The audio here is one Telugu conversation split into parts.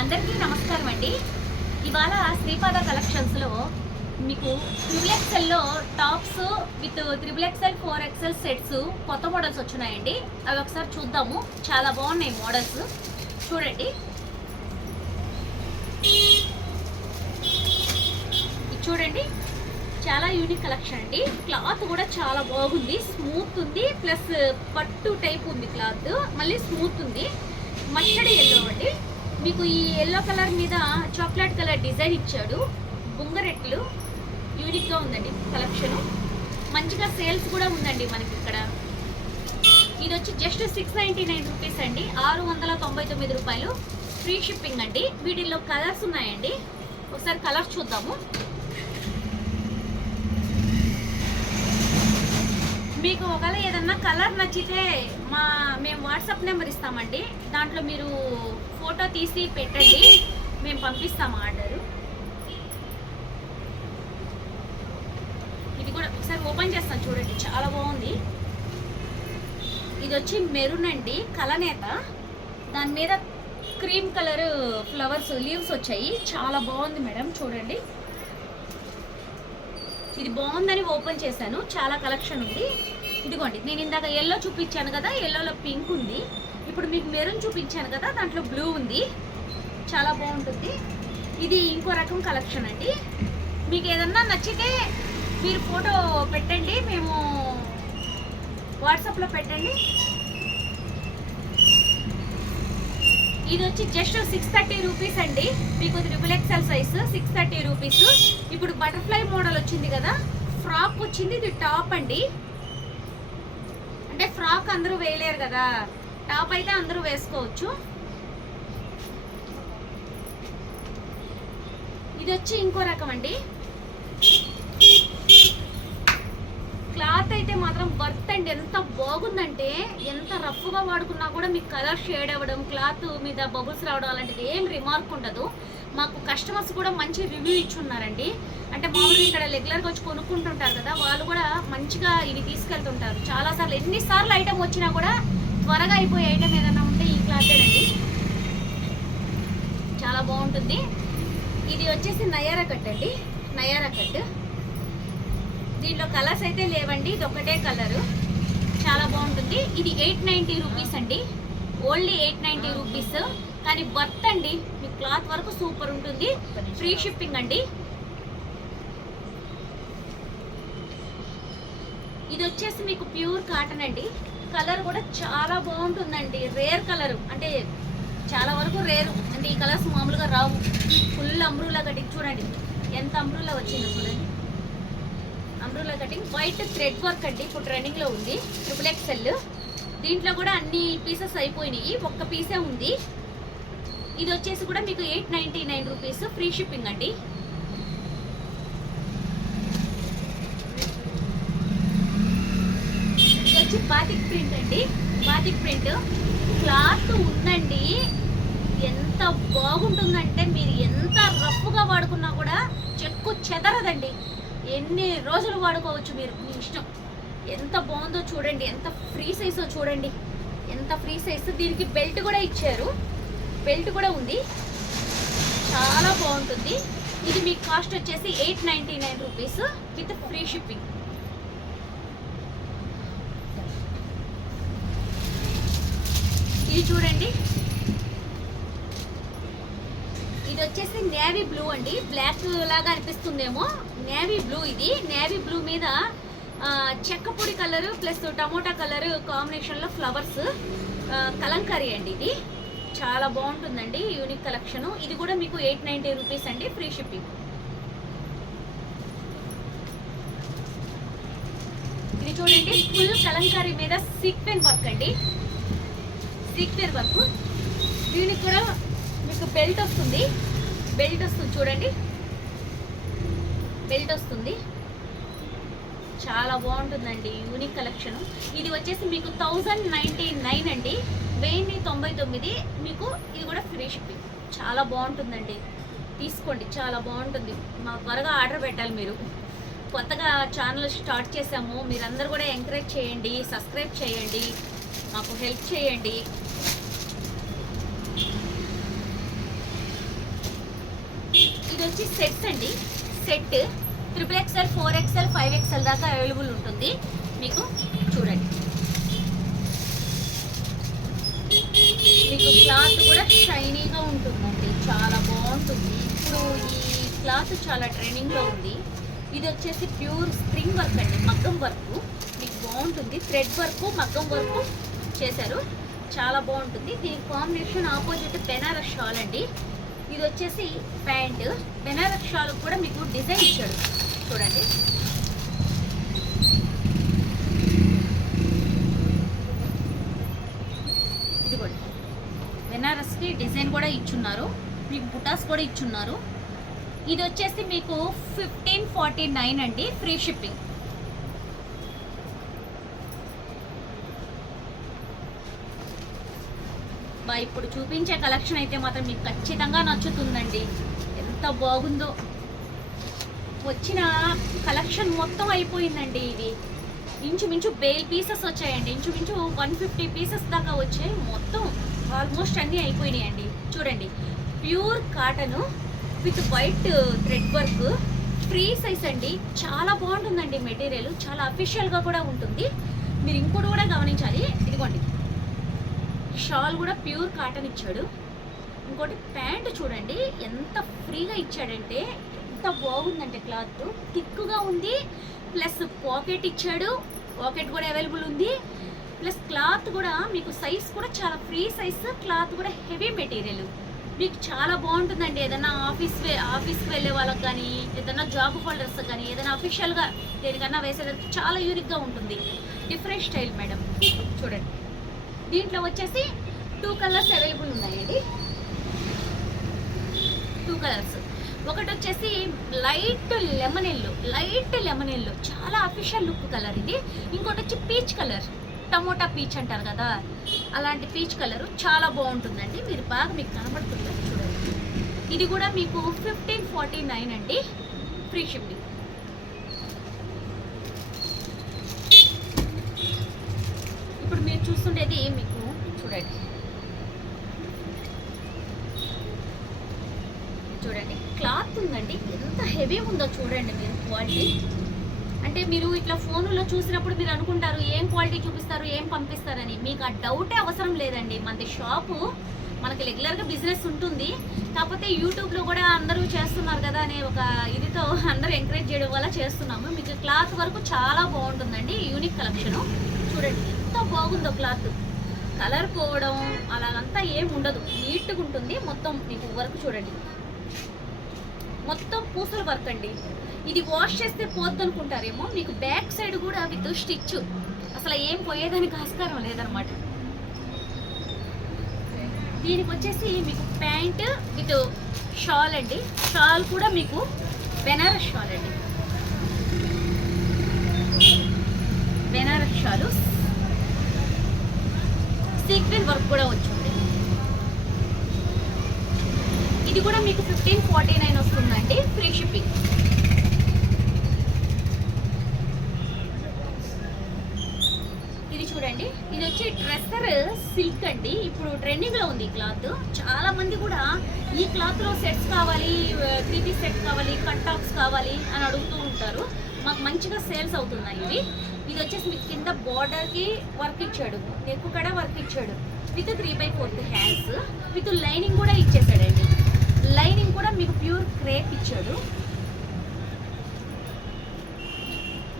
అందరికీ నమస్కారం అండి. ఇవాళ శ్రీపాద కలెక్షన్స్లో మీకు XXL tops with XXL 4XL sets కొత్త మోడల్స్ వచ్చినాయండి. అవి ఒకసారి చూద్దాము. చాలా బాగున్నాయి మోడల్స్, చూడండి. చూడండి, చాలా యూనిక్ కలెక్షన్ అండి. క్లాత్ కూడా చాలా బాగుంది, స్మూత్ ఉంది, ప్లస్ పట్టు టైప్ ఉంది క్లాత్, మళ్ళీ స్మూత్ ఉంది. మస్టర్డ్ ఎల్లో అండి. మీకు ఈ ఎల్లో కలర్ మీద చాక్లెట్ కలర్ డిజైన్ ఇచ్చాడు. బుంగరెట్లు యూనిక్గా ఉందండి కలెక్షన్. మంచిగా సేల్స్ కూడా ఉందండి మనకి ఇక్కడ. ఇది వచ్చి జస్ట్ 699 రూపీస్ అండి, 699 రూపాయలు, ఫ్రీ షిప్పింగ్ అండి. వీటిల్లో కలర్స్ ఉన్నాయండి, ఒకసారి కలర్స్ చూద్దాము. మీకు ఒకవేళ ఏదన్నా కలర్ నచ్చితే మేము వాట్సాప్ నెంబర్ ఇస్తామండి. దాంట్లో మీరు ఫోటో తీసి పెట్టండి, మేము పంపిస్తాము ఆర్డరు. ఇది కూడా ఒకసారి ఓపెన్ చేస్తాను, చూడండి, చాలా బాగుంది. ఇది వచ్చి మెరూన్ అండి, కలనేత. దాని మీద క్రీమ్ కలర్ ఫ్లవర్స్ లీవ్స్ వచ్చాయి. చాలా బాగుంది మేడం, చూడండి. ఇది బాగుందని ఓపెన్ చేశాను. చాలా కలెక్షన్ ఉంది. ఇదిగోండి, నేను ఇందాక ఎల్లో చూపించాను కదా, ఎల్లోలో పింక్ ఉంది. ఇప్పుడు మీకు మెరూన్ చూపించాను కదా, దాంట్లో బ్లూ ఉంది. చాలా బాగుంటుంది. ఇది ఇంకో రకం కలెక్షన్ అండి. మీకు ఏదన్నా నచ్చితే మీరు ఫోటో పెట్టండి, మేము వాట్సాప్లో పెట్టండి. ఇది వచ్చి జస్ట్ 630 రూపీస్ అండి. మీకు XXL సైజ్ 630 రూపీస్. ఇప్పుడు బటర్ఫ్లై మోడల్ వచ్చింది కదా, ఫ్రాక్ వచ్చింది. ఇది టాప్ అండి. అంటే ఫ్రాక్ అందరూ వేయలేరు కదా, టాప్ అయితే అందరూ వేసుకోవచ్చు. ఇది వచ్చి ఇంకో రకం అండి. క్లాత్ అయితే మాత్రం వర్త్ అండి. ఎంత బాగుందంటే, ఎంత రఫ్గా వాడుకున్నా కూడా మీకు కలర్ షేడ్ అవ్వడం, క్లాత్ మీద బబుల్స్ రావడం అలాంటిది ఏం రిమార్క్ ఉండదు. మాకు కస్టమర్స్ కూడా మంచి రివ్యూ ఇచ్చున్నారండి. అంటే మామూలుగా ఇక్కడ రెగ్యులర్గా వచ్చి కొనుక్కుంటుంటారు కదా, వాళ్ళు కూడా మంచిగా ఇవి తీసుకెళ్తుంటారు. చాలాసార్లు ఎన్నిసార్లు ఐటమ్ వచ్చినా కూడా త్వరగా అయిపోయే ఐటమ్ ఏదైనా ఉంటే ఈ క్లాతేనండి. చాలా బాగుంటుంది. ఇది వచ్చేసి నయారా కట్ అండి, నయారా కట్. దీంట్లో కలర్స్ అయితే లేవండి, ఇది ఒకటే కలరు. చాలా బాగుంటుంది. ఇది 890 రూపీస్ అండి, ఓన్లీ 890 రూపీస్. కానీ వర్త్ అండి, మీ క్లాత్ వరకు సూపర్ ఉంటుంది. ఫ్రీ షిప్పింగ్ అండి. ఇది వచ్చేసి మీకు ప్యూర్ కాటన్ అండి. కలర్ కూడా చాలా బాగుంటుందండి. రేర్ కలర్, అంటే చాలా వరకు రేరు. అంటే ఈ కలర్స్ మామూలుగా రావు. ఫుల్ అంబ్రూలా కటింగ్, చూడండి ఎంత అంబ్రూలా వచ్చిందో చూడండి. అంబ్రూలా కటింగ్, వైట్ థ్రెడ్ వర్క్ అండి. ఇప్పుడు ట్రెండింగ్లో ఉంది XXL. దీంట్లో కూడా అన్ని పీసెస్ అయిపోయినాయి, ఒక్క పీసే ఉంది. ఇది వచ్చేసి కూడా మీకు 899 రూపీస్, ఫ్రీ షిప్పింగ్ అండి. ఇది వచ్చి బాతిక్ ప్రింట్ అండి, బాతిక్ ప్రింట్. క్లాత్ ఉందండి, ఎంత బాగుంటుందంటే మీరు ఎంత రఫ్గా వాడుకున్నా కూడా చెక్కు చెదరదండి. ఎన్ని రోజులు వాడుకోవచ్చు మీరు, మీ ఇష్టం. ఎంత బాగుందో చూడండి, ఎంత ఫ్రీ సైజో చూడండి, ఎంత ఫ్రీ సైజ్. దీనికి బెల్ట్ కూడా ఇచ్చారు, బెల్ట్ కూడా ఉంది. చాలా బాగుంటుంది. ఇది మీకు కాస్ట్ వచ్చేసి 899 రూపీస్ విత్ ఫ్రీ షిప్పింగ్. ఇది చూడండి, ఇది వచ్చేసి నేవీ బ్లూ అండి. బ్లాక్ లాగా అనిపిస్తుందేమో, నేవీ బ్లూ. ఇది నేవీ బ్లూ మీద చెక్కపొడి కలర్ ప్లస్ టమోటా కలర్ కాంబినేషన్లో ఫ్లవర్స్, కలంకారీ అండి. ఇది చాలా బాగుంటుందండి, యూనిక్ కలెక్షన్. ఇది కూడా మీకు 890 రూపీస్ అండి, ఫ్రీ షిప్పింగ్. ఇది చూడండి, ఫుల్ కలంకారీ మీద సీక్వెన్ వర్క్ అండి, సీక్వెన్ వర్క్. దీనికి కూడా మీకు బెల్ట్ వస్తుంది, బెల్ట్ వస్తుంది చూడండి, బెల్ట్ వస్తుంది. చాలా బాగుంటుందండి, యూనిక్ కలెక్షన్. ఇది వచ్చేసి మీకు 1099 అండి, 1099. మీకు ఇది కూడా ఫ్రీ షిప్పింగ్. చాలా బాగుంటుందండి, తీసుకోండి, చాలా బాగుంటుంది. మా త్వరగా ఆర్డర్ పెట్టాలి మీరు. కొత్తగా ఛానల్ స్టార్ట్ చేసాము, మీరందరూ కూడా ఎంకరేజ్ చేయండి, సబ్స్క్రైబ్ చేయండి, మాకు హెల్ప్ చేయండి. ఇది వచ్చి సెట్స్ అండి. సెట్ 3XL, 4XL, 5XL దాకా అవైలబుల్ ఉంటుంది మీకు. చూడండి, మీకు క్లాత్ కూడా షైనీగా ఉంటుందండి, చాలా బాగుంటుంది. ఇప్పుడు ఈ క్లాత్ చాలా ట్రెండింగ్లో ఉంది. ఇది వచ్చేసి ప్యూర్ స్ప్రింగ్ వర్క్ అండి, మగ్గం వర్క్. మీకు బాగుంటుంది, థ్రెడ్ వర్క్, మగ్గం వర్క్ చేశారు, చాలా బాగుంటుంది. దీని కాంబినేషన్ ఆపోజిట్ బెనారస్ షాల్ అండి. ఇది వచ్చేసి ప్యాంట్. బెనారస్ షాల్ కూడా మీకు డిజైన్ ఇచ్చాడు చూడండి. ఇదిగోండి, బెనారస్కి డిజైన్ కూడా ఇచ్చున్నారు, మీకు బుటాస్ కూడా ఇచ్చున్నారు. ఇది వచ్చేసి మీకు 1549 అండి, ఫ్రీ షిప్పింగ్. ఇప్పుడు చూపించే కలెక్షన్ అయితే మాత్రం మీకు ఖచ్చితంగా నచ్చుతుందండి. ఎంత బాగుందో, వచ్చిన కలెక్షన్ మొత్తం అయిపోయిందండి. ఇది ఇంచుమించు బేల్ పీసెస్ వచ్చాయండి, ఇంచుమించు 150 పీసెస్ దాకా వచ్చాయి. మొత్తం ఆల్మోస్ట్ అన్నీ అయిపోయినాయండి. చూడండి, pure cotton with white thread work, free size అండి. చాలా బాగుంటుందండి మెటీరియల్, చాలా అఫీషియల్గా కూడా ఉంటుంది. మీరు ఇంకోటి కూడా గమనించాలి, ఇదిగోండి షాల్ కూడా ప్యూర్ కాటన్ ఇచ్చాడు. ఇంకోటి ప్యాంట్ చూడండి ఎంత ఫ్రీగా ఇచ్చాడంటే, ఎంత బాగుందంటే క్లాత్ థిక్గా ఉంది, ప్లస్ పాకెట్ ఇచ్చాడు, పాకెట్ కూడా అవైలబుల్ ఉంది. ప్లస్ క్లాత్ కూడా మీకు సైజ్ కూడా చాలా ఫ్రీ సైజ్, క్లాత్ కూడా హెవీ మెటీరియల్, మీకు చాలా బాగుంటుందండి. ఏదైనా ఆఫీస్కి వెళ్ళే వాళ్ళకి కానీ, ఏదైనా జాబ్ హోల్డర్స్ కానీ, ఏదైనా అఫీషియల్గా దేనికన్నా వేసేదానికి చాలా యూనిక్గా ఉంటుంది. Different style madam. చూడండి, దీంట్లో వచ్చేసి 2 కలర్స్ అవైలబుల్ ఉన్నాయండి. 2 కలర్స్. ఒకటి వచ్చేసి లైట్ లెమన్ ఎల్లో, చాలా అఫీషియల్ లుక్ కలర్ ఇది. ఇంకోటి వచ్చి పీచ్ కలర్, టమోటా పీచ్ అంటారు కదా, అలాంటి పీచ్ కలరు చాలా బాగుంటుందండి. మీరు బాగా మీకు కనబడుతుంది చూడండి. ఇది కూడా మీకు 1549 అండి, ఫ్రీ షిప్పింగ్. ఇప్పుడు మీరు చూస్తుండేది మీకు చూడండి, క్లాత్ ఉందండి, ఎంత హెవీ ఉందో చూడండి మీరు. క్వాలిటీ అంటే మీరు ఇట్లా ఫోన్లో చూసినప్పుడు మీరు అనుకుంటారు ఏం క్వాలిటీ చూపిస్తారు, ఏం పంపిస్తారని. మీకు ఆ డౌటే అవసరం లేదండి. మనది షాపు, మనకి రెగ్యులర్గా బిజినెస్ ఉంటుంది, కాకపోతే యూట్యూబ్లో కూడా అందరూ చేస్తున్నారు కదా అనే ఒక ఇదితో అందరూ ఎంకరేజ్ చేయడం వల్ల చేస్తున్నాము. మీకు క్లాత్ వరకు చాలా బాగుంటుందండి, యూనిక్ కలెక్షను. చూడండి ఎంత బాగుందో క్లాత్, కలర్ పోవడం అలాగంతా ఏం ఉండదు, నీట్గా ఉంటుంది. మొత్తం మీకు వర్క్ చూడండి, మొత్తం పూసల వర్క్ అండి. ఇది వాష్ చేస్తే పోద్దు అనుకుంటారేమో, మీకు బ్యాక్ సైడ్ కూడా విత్ స్టిచ్, అసలు ఏం పోయేదానికి ఆస్కారం లేదనమాట. దీనికి వచ్చేసి మీకు ప్యాంట్ విత్ షాల్ అండి. షాల్ కూడా మీకు బెనారస్ షాల్ అండి, బెనారస్ షాలు, సీక్వెన్ వర్క్ కూడా వచ్చింది. ఇది కూడా మీకు 1549 వస్తుందండి, ఫ్రీ షిప్పింగ్. ఇది చూడండి, ఇది వచ్చి డ్రెస్సర్ సిల్క్ అండి. ఇప్పుడు ట్రెండింగ్లో ఉంది ఈ క్లాత్. చాలా మంది కూడా ఈ క్లాత్లో సెట్స్ కావాలి, 3 పీస్ సెట్ కావాలి, కట్ టాప్స్ కావాలి అని అడుగుతూ ఉంటారు. మాకు మంచిగా సేల్స్ అవుతున్నాయి ఇవి. ఇది వచ్చేసి మీకు కింద బార్డర్కి వర్క్ ఇచ్చాడు, నెక్ కూడా వర్క్ ఇచ్చాడు, విత్ 3/4 హ్యాండ్స్, విత్ లైనింగ్ కూడా ఇచ్చేసాడండి. లైనింగ్ కూడా మీకు ప్యూర్ క్రేప్ ఇచ్చాడు.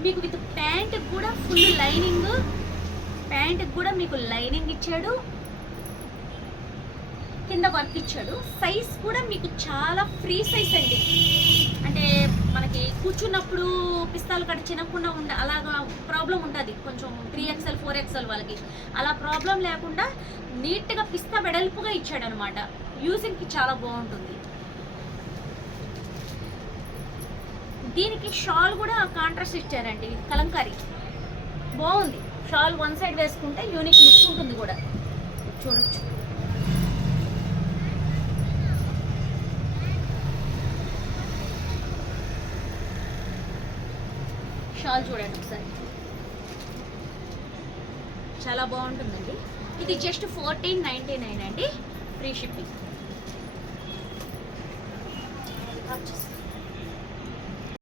మీకు విత్ ప్యాంట్ కూడా ఫుల్ లైనింగ్, ప్యాంట్ కూడా మీకు లైనింగ్ ఇచ్చాడు, కింద వర్క్ ఇచ్చాడు. సైజ్ కూడా మీకు చాలా ఫ్రీ సైజ్ అండి. అంటే మనకి కూర్చున్నప్పుడు పిస్తాలు కట్టి చినకుండా అలాగా ప్రాబ్లం ఉంటుంది కొంచెం 3XL 4XL వాళ్ళకి. అలా ప్రాబ్లం లేకుండా నీట్గా పిస్తా వెడల్పుగా ఇచ్చాడనమాట. యూజింగ్కి చాలా బాగుంటుంది. దీనికి షాల్ కూడా కాంట్రాస్ట్ ఇచ్చారండి, కలంకారీ బాగుంది. షాల్ వన్ సైడ్ వేసుకుంటే యూనిక్ లుక్ ఉంటుంది కూడా, చూడొచ్చు. షాల్ చూడండి ఒకసారి, చాలా బాగుంటుందండి. ఇది జస్ట్ 1499 అండి, ఫ్రీ షిప్పింగ్. వచ్చేసింది.